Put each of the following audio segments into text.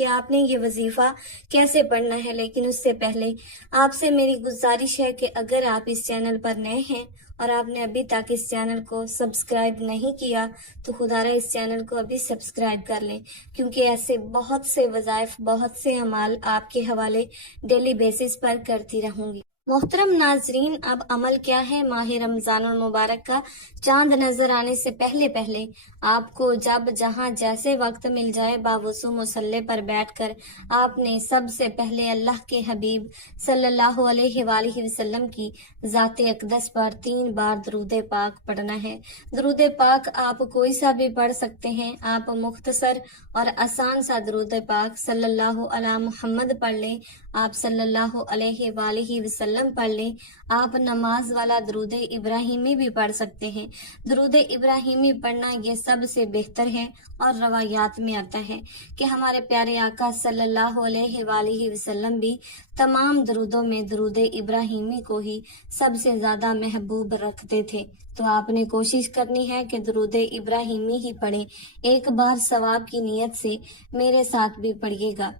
کہ آپ نے یہ وظیفہ کیسے پڑھنا ہے، لیکن اس سے پہلے آپ سے میری گزارش ہے کہ اگر آپ اس چینل پر نئے ہیں اور آپ نے ابھی تک اس چینل کو سبسکرائب نہیں کیا تو خدا را اس چینل کو ابھی سبسکرائب کر لیں، کیونکہ ایسے بہت سے وظائف، بہت سے اعمال آپ کے حوالے ڈیلی بیسس پر کرتی رہوں گی۔ محترم ناظرین، اب عمل کیا ہے؟ ماہ رمضان المبارک کا چاند نظر آنے سے پہلے آپ کو جب جہاں جیسے وقت مل جائے باوضو مصلی پر بیٹھ کر آپ نے سب سے پہلے اللہ کے حبیب صلی اللہ علیہ وآلہ وسلم کی ذات اقدس پر 3 بار درود پاک پڑھنا ہے۔ درود پاک آپ کوئی سا بھی پڑھ سکتے ہیں، آپ مختصر اور آسان سا درود پاک صلی اللہ علی محمد پڑھ لیں، آپ صلی اللہ علیہ وآلہ وسلم پڑھ لیں، آپ نماز والا درود ابراہیمی بھی پڑھ سکتے ہیں۔ درود ابراہیمی پڑھنا یہ سب سے بہتر ہے، اور روایات میں آتا ہے کہ ہمارے پیارے آقا صلی اللہ علیہ وآلہ وسلم بھی تمام درودوں میں درود ابراہیمی کو ہی سب سے زیادہ محبوب رکھتے تھے۔ تو آپ نے کوشش کرنی ہے کہ درود ابراہیمی ہی پڑھیں۔ ایک بار ثواب کی نیت سے میرے ساتھ بھی پڑھیے گا۔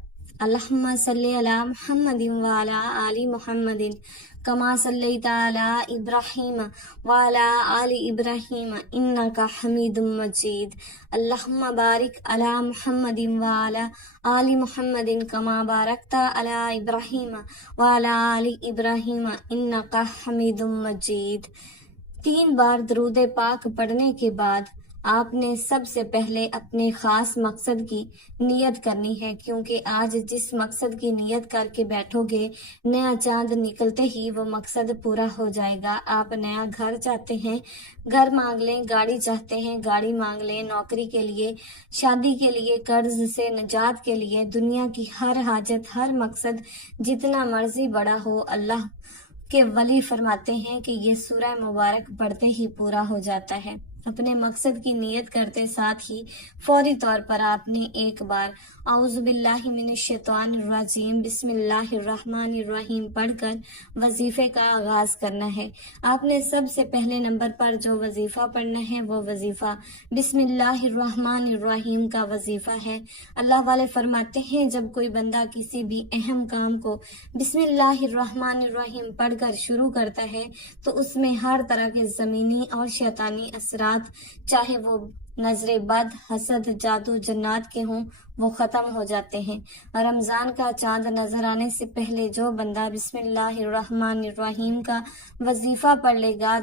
اللہم صلی علی محمد وعلی آل محمد کما صلیت علی ابراہیم وعلی آل ابراہیم انک حمید مجید۔ اللہم بارک علی محمد وعلی آل محمد کما بارکت علی ابراہیم وعلی آل ابراہیم انک حمید مجید۔ 3 بار درود پاک پڑھنے کے بعد آپ نے سب سے پہلے اپنے خاص مقصد کی نیت کرنی ہے، کیونکہ آج جس مقصد کی نیت کر کے بیٹھو گے، نیا چاند نکلتے ہی وہ مقصد پورا ہو جائے گا۔ آپ نیا گھر چاہتے ہیں، گھر مانگ لیں، گاڑی چاہتے ہیں، گاڑی مانگ لیں، نوکری کے لیے، شادی کے لیے، قرض سے نجات کے لیے، دنیا کی ہر حاجت، ہر مقصد جتنا مرضی بڑا ہو، اللہ کے ولی فرماتے ہیں کہ یہ سورہ مبارک پڑھتے ہی پورا ہو جاتا ہے۔ اپنے مقصد کی نیت کرتے ساتھ ہی فوری طور پر آپ نے ایک بار اعوذ باللہ من الشیطان الرجیم بسم اللہ الرحمن الرحیم پڑھ کر وظیفے کا آغاز کرنا ہے۔ آپ نے سب سے پہلے نمبر پر جو وظیفہ پڑھنا ہے وہ وظیفہ بسم اللہ الرحمن الرحیم کا وظیفہ ہے۔ اللہ والے فرماتے ہیں جب کوئی بندہ کسی بھی اہم کام کو بسم اللہ الرحمن الرحیم پڑھ کر شروع کرتا ہے تو اس میں ہر طرح کے زمینی اور شیطانی اثرات، چاہے وہ نظر بد، حسد، جادو، جنات کے ہوں، وہ ختم ہو جاتے ہیں۔ رمضان کا چاند نظر آنے سے پہلے جو بندہ بسم اللہ الرحمن الرحیم کا وظیفہ پڑھ لے گا،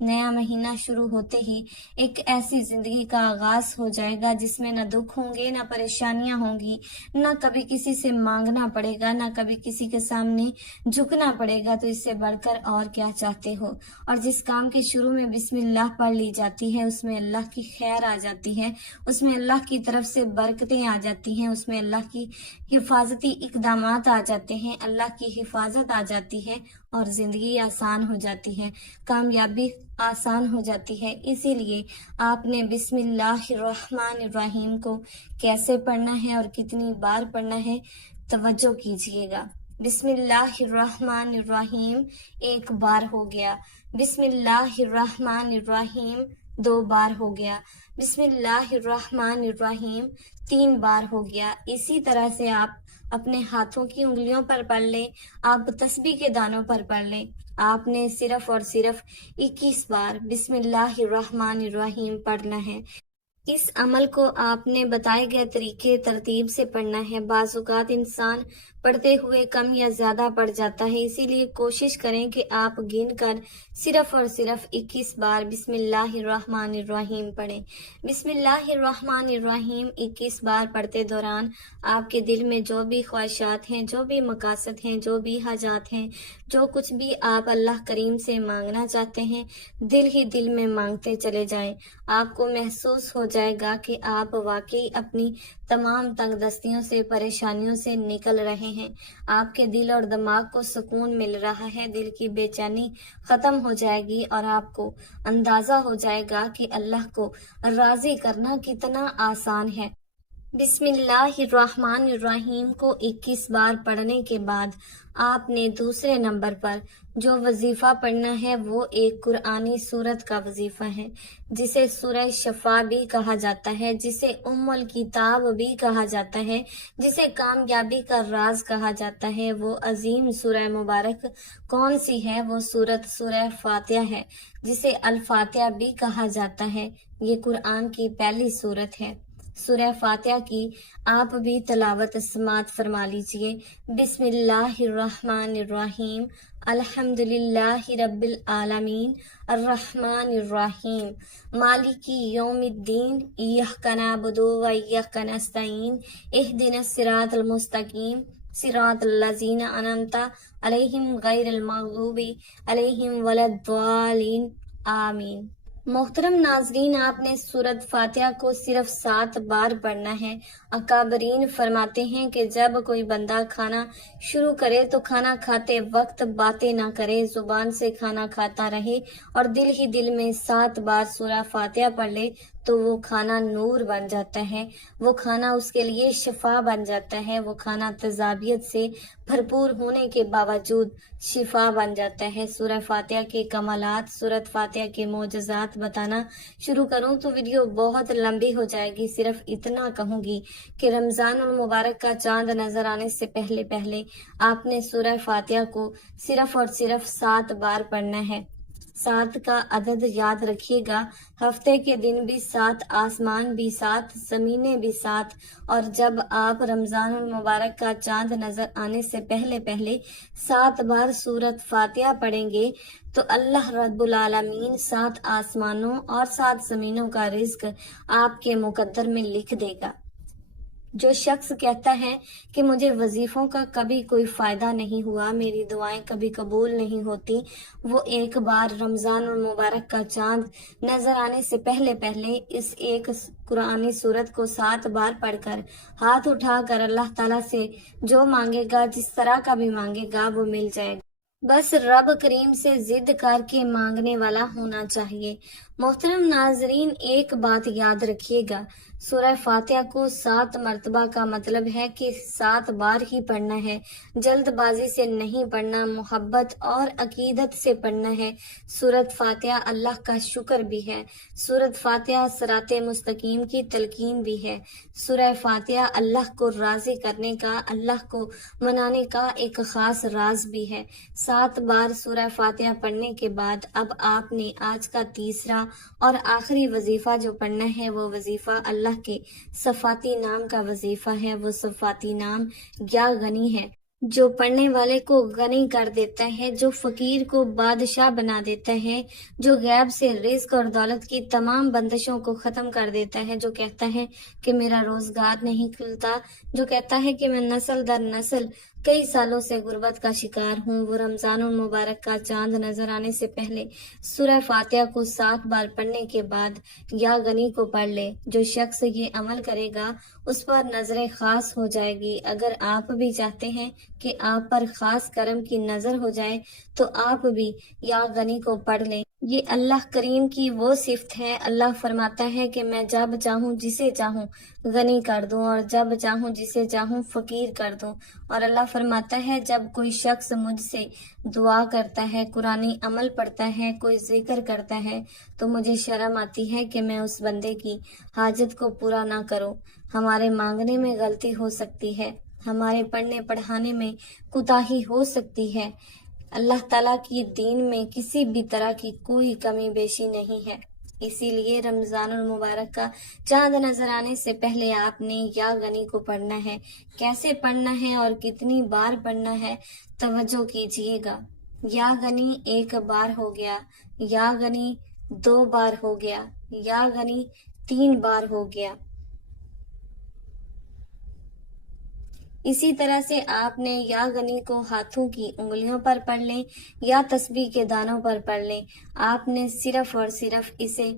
نیا مہینہ شروع ہوتے ہی ایک ایسی زندگی کا آغاز ہو جائے گا جس میں نہ دکھ ہوں گے، نہ پریشانیاں ہوں گی، نہ کبھی کسی سے مانگنا پڑے گا، نہ کبھی کسی کے سامنے جھکنا پڑے گا۔ تو اس سے بڑھ کر اور کیا چاہتے ہو؟ اور جس کام کے شروع میں بسم اللہ پڑھ لی جاتی ہے اس میں اللہ کی خیر آ جاتی ہے، اس میں اللہ کی طرف سے برکتیں آ جاتی ہیں، اس میں اللہ کی حفاظتی اقدامات آ جاتے ہیں، اللہ کی حفاظت آ جاتی ہے، اور زندگی آسان ہو جاتی ہے، کامیابی آسان ہو جاتی ہے۔ اسی لیے آپ نے بسم اللہ الرحمن الرحیم کو کیسے پڑھنا ہے اور کتنی بار پڑھنا ہے توجہ کیجیے گا۔ بسم اللہ الرحمن الرحیم 1 بار ہو گیا، بسم اللہ الرحمن الرحیم 2 بار ہو گیا، بسم اللہ الرحمن الرحیم 3 بار ہو گیا۔ اسی طرح سے آپ اپنے ہاتھوں کی انگلیوں پر پڑھ لیں، آپ تسبیح کے دانوں پر پڑھ لیں۔ آپ نے صرف اور صرف 21 بار بسم اللہ الرحمن الرحیم پڑھنا ہے۔ اس عمل کو آپ نے بتائے گئے طریقے ترتیب سے پڑھنا ہے۔ بعض اوقات انسان پڑھتے ہوئے کم یا زیادہ پڑھ جاتا ہے، اسی لیے کوشش کریں کہ آپ گن کر صرف اور صرف 21 بار بسم اللہ الرحمن الرحیم پڑھیں۔ بسم اللہ الرحمن الرحیم 21 بار پڑھتے دوران آپ کے دل میں جو بھی خواہشات ہیں، جو بھی مقاصد ہیں، جو بھی حاجات ہیں، جو کچھ بھی آپ اللہ کریم سے مانگنا چاہتے ہیں، دل ہی دل میں مانگتے چلے جائیں۔ آپ کو محسوس ہو جائے گا کہ آپ واقعی اپنی تمام تنگ دستیوں سے، پریشانیوں سے نکل رہے ہیں۔ آپ کے دل اور دماغ کو سکون مل رہا ہے، دل کی بے چینی ختم ہو جائے گی، اور آپ کو اندازہ ہو جائے گا کہ اللہ کو راضی کرنا کتنا آسان ہے۔ بسم اللہ الرحمن الرحیم کو 21 بار پڑھنے کے بعد آپ نے دوسرے نمبر پر جو وظیفہ پڑھنا ہے وہ ایک قرآنی سورت کا وظیفہ ہے، جسے سورہ شفا بھی کہا جاتا ہے، جسے ام الکتاب بھی کہا جاتا ہے، جسے کامیابی کا راز کہا جاتا ہے۔ وہ عظیم سورہ مبارک کون سی ہے؟ وہ سورہ فاتحہ ہے، جسے الفاتحہ بھی کہا جاتا ہے۔ یہ قرآن کی پہلی سورت ہے۔ سورہ فاتحہ کی آپ بھی تلاوت سماعت فرما لیجئے۔ بسم اللہ الرحمن الرحیم، الحمد للہ رب العالمین، الرحمن الرحیم، مالک یوم الدین، ایاک نعبد و ایاک نستعین، اہدنا الصراط المستقیم، صراط الذین انعمت علیہم غیر المغضوب علیہم ولا الضالین، آمین۔ محترم ناظرین، آپ نے سورۃ فاتحہ کو صرف 7 بار پڑھنا ہے۔ اکابرین فرماتے ہیں کہ جب کوئی بندہ کھانا شروع کرے تو کھانا کھاتے وقت باتیں نہ کرے، زبان سے کھانا کھاتا رہے اور دل ہی دل میں 7 بار سورہ فاتحہ پڑھ لے تو وہ کھانا نور بن جاتا ہے، وہ کھانا اس کے لیے شفا بن جاتا ہے، وہ کھانا تیزابیت سے بھرپور ہونے کے باوجود شفا بن جاتا ہے۔ سورہ فاتحہ کے کمالات، سورۃ فاتحہ کے معجزات بتانا شروع کروں تو ویڈیو بہت لمبی ہو جائے گی۔ صرف اتنا کہوں گی کہ رمضان المبارک کا چاند نظر آنے سے پہلے آپ نے سورہ فاتحہ کو صرف اور صرف 7 بار پڑھنا ہے۔ 7 کا عدد یاد رکھیے گا، ہفتے کے دن بھی 7، آسمان بھی 7، زمینیں بھی 7، اور جب آپ رمضان المبارک کا چاند نظر آنے سے پہلے 7 بار سورۃ فاتحہ پڑھیں گے تو اللہ رب العالمین 7 آسمانوں اور 7 زمینوں کا رزق آپ کے مقدر میں لکھ دے گا۔ جو شخص کہتا ہے کہ مجھے وظیفوں کا کبھی کوئی فائدہ نہیں ہوا، میری دعائیں کبھی قبول نہیں ہوتی، وہ ایک بار رمضان المبارک کا چاند نظر آنے سے پہلے اس ایک قرآنی سورت کو 7 بار پڑھ کر ہاتھ اٹھا کر اللہ تعالیٰ سے جو مانگے گا، جس طرح کا بھی مانگے گا، وہ مل جائے گا۔ بس رب کریم سے ضد کر کے مانگنے والا ہونا چاہیے۔ محترم ناظرین، ایک بات یاد رکھیے گا، سورہ فاتحہ کو 7 مرتبہ کا مطلب ہے کہ 7 بار ہی پڑھنا ہے، جلد بازی سے نہیں پڑھنا، محبت اور عقیدت سے پڑھنا ہے۔ سورۃ فاتحہ اللہ کا شکر بھی ہے، سورۃ فاتحہ صراط مستقیم کی تلقین بھی ہے، سورہ فاتحہ اللہ کو راضی کرنے کا، اللہ کو منانے کا ایک خاص راز بھی ہے۔ 7 بار سورہ فاتحہ پڑھنے کے بعد اب آپ نے آج کا تیسرا اور آخری وظیفہ جو پڑھنا ہے وہ وظیفہ اللہ کے صفاتی نام کا وظیفہ ہے۔ وہ صفاتی نام یا غنی ہے، جو پڑھنے والے کو غنی کر دیتا ہے، جو فقیر کو بادشاہ بنا دیتا ہے، جو غیب سے رزق اور دولت کی تمام بندشوں کو ختم کر دیتا ہے، جو کہتا ہے کہ میرا روزگار نہیں کھلتا، جو کہتا ہے کہ میں نسل در نسل کئی سالوں سے غربت کا شکار ہوں، وہ رمضان المبارک کا چاند نظر آنے سے پہلے سورہ فاتحہ کو 7 بار پڑھنے کے بعد یا غنی کو پڑھ لے۔ جو شخص یہ عمل کرے گا اس پر نظر خاص ہو جائے گی۔ اگر آپ بھی چاہتے ہیں کہ آپ پر خاص کرم کی نظر ہو جائے تو آپ بھی یا غنی کو پڑھ لیں۔ یہ اللہ کریم کی وہ صفت ہے۔ اللہ فرماتا ہے کہ میں جب چاہوں جسے چاہوں غنی کر دوں اور جب چاہوں جسے چاہوں فقیر کر دوں۔ اور اللہ فرماتا ہے جب کوئی شخص مجھ سے دعا کرتا ہے، قرآنی عمل پڑھتا ہے، کوئی ذکر کرتا ہے تو مجھے شرم آتی ہے کہ میں اس بندے کی حاجت کو پورا نہ کروں۔ ہمارے مانگنے میں غلطی ہو سکتی ہے، ہمارے پڑھنے پڑھانے میں کوتاہی ہو سکتی ہے، اللہ تعالیٰ کی دین میں کسی بھی طرح کی کوئی کمی بیشی نہیں ہے۔ اسی لیے رمضان المبارک کا چاند نظر آنے سے پہلے آپ نے یا غنی کو پڑھنا ہے۔ کیسے پڑھنا ہے اور کتنی بار پڑھنا ہے، توجہ کیجیے گا۔ یا غنی 1 بار ہو گیا، یا غنی 2 بار ہو گیا، یا غنی 3 بار ہو گیا۔ اسی طرح سے آپ نے یا غنی کو ہاتھوں کی انگلیوں پر پڑھ لیں یا تسبیح کے دانوں پر پڑھ لیں۔ آپ نے صرف اور صرف اسے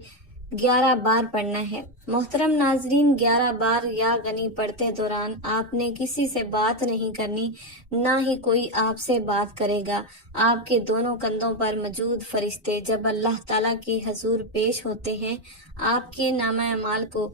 11 بار پڑھنا ہے۔ محترم ناظرین، 11 بار یا غنی پڑھتے دوران آپ نے کسی سے بات نہیں کرنی، نہ ہی کوئی آپ سے بات کرے گا۔ آپ کے دونوں کندھوں پر موجود فرشتے جب اللہ تعالیٰ کے حضور پیش ہوتے ہیں، آپ کے نامہ اعمال کو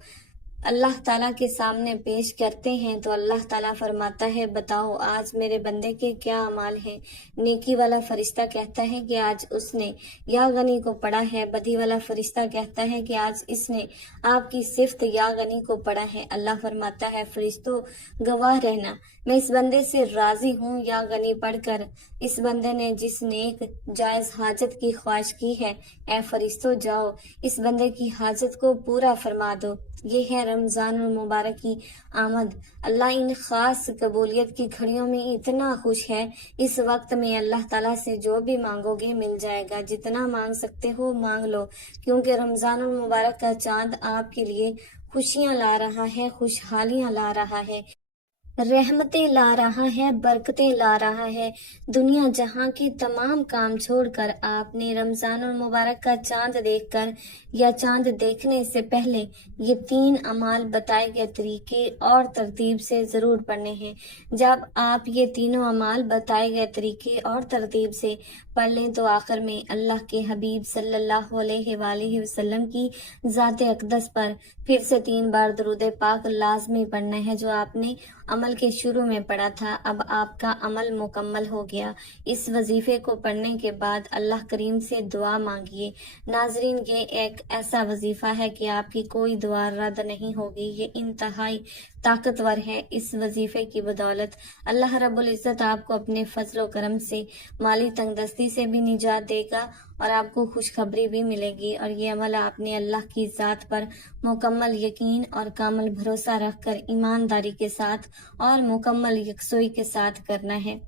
اللہ تعالیٰ کے سامنے پیش کرتے ہیں تو اللہ تعالیٰ فرماتا ہے بتاؤ آج میرے بندے کے کیا اعمال ہیں۔ نیکی والا فرشتہ کہتا ہے کہ آج اس نے یا غنی کو پڑھا ہے، بدی والا فرشتہ کہتا ہے کہ آج اس نے آپ کی صفت یا غنی کو پڑھا ہے۔ اللہ فرماتا ہے فرشتوں گواہ رہنا، میں اس بندے سے راضی ہوں یا غنی پڑھ کر اس بندے نے جس نیک جائز حاجت کی خواہش کی ہے، اے فرشتوں جاؤ اس بندے کی حاجت کو پورا فرما دو۔ یہ ہے رمضان المبارک کی آمد۔ اللہ ان خاص قبولیت کی گھڑیوں میں اتنا خوش ہے، اس وقت میں اللہ تعالیٰ سے جو بھی مانگو گے مل جائے گا، جتنا مانگ سکتے ہو مانگ لو، کیونکہ رمضان المبارک کا چاند آپ کے لیے خوشیاں لا رہا ہے، خوشحالیاں لا رہا ہے، رحمتیں لا رہا ہے، برکتیں لا رہا ہے۔ دنیا جہاں کے تمام کام چھوڑ کر آپ نے رمضان المبارک کا چاند دیکھ کر یا چاند دیکھنے سے پہلے یہ 3 اعمال بتائے گئے طریقے اور ترتیب سے ضرور پڑھنے ہیں۔ جب آپ یہ تینوں اعمال بتائے گئے طریقے اور ترتیب سے پڑھ لیں تو آخر میں اللہ کے حبیب صلی اللہ علیہ وآلہ وسلم کی ذات اقدس پر پھر سے 3 بار درود پاک لازمی پڑھنا ہے، جو آپ نے عمل کے شروع میں پڑھا تھا۔ اب آپ کا عمل مکمل ہو گیا۔ اس وظیفے کو پڑھنے کے بعد اللہ کریم سے دعا مانگیے۔ ناظرین، یہ ایک ایسا وظیفہ ہے کہ آپ کی کوئی دعا رد نہیں ہوگی۔ یہ انتہائی طاقتور ہے۔ اس وظیفے کی بدولت اللہ رب العزت آپ کو اپنے فضل و کرم سے مالی تنگ دستی سے بھی نجات دے گا اور آپ کو خوشخبری بھی ملے گی، اور یہ عمل آپ نے اللہ کی ذات پر مکمل یقین اور کامل بھروسہ رکھ کر ایمانداری کے ساتھ اور مکمل یکسوئی کے ساتھ کرنا ہے۔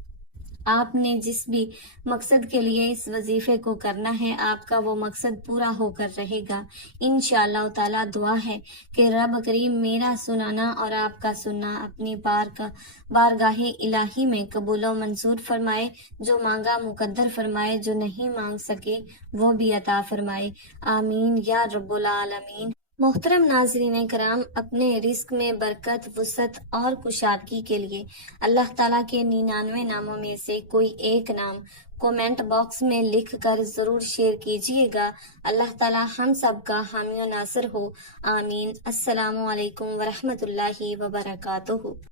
آپ نے جس بھی مقصد کے لیے اس وظیفے کو کرنا ہے، آپ کا وہ مقصد پورا ہو کر رہے گا۔ انشاءاللہ تعالیٰ دعا ہے کہ رب کریم میرا سنانا اور آپ کا سننا اپنی بارگاہ الہی میں قبول و منظور فرمائے، جو مانگا مقدر فرمائے، جو نہیں مانگ سکے وہ بھی عطا فرمائے، آمین یا رب العالمین۔ محترم ناظرین کرام، اپنے رزق میں برکت، وسعت اور کشادگی کے لیے اللہ تعالیٰ کے 99 ناموں میں سے کوئی ایک نام کومنٹ باکس میں لکھ کر ضرور شیئر کیجیے گا۔ اللہ تعالیٰ ہم سب کا حامی و ناصر ہو، آمین۔ السلام علیکم ورحمۃ اللہ وبرکاتہ۔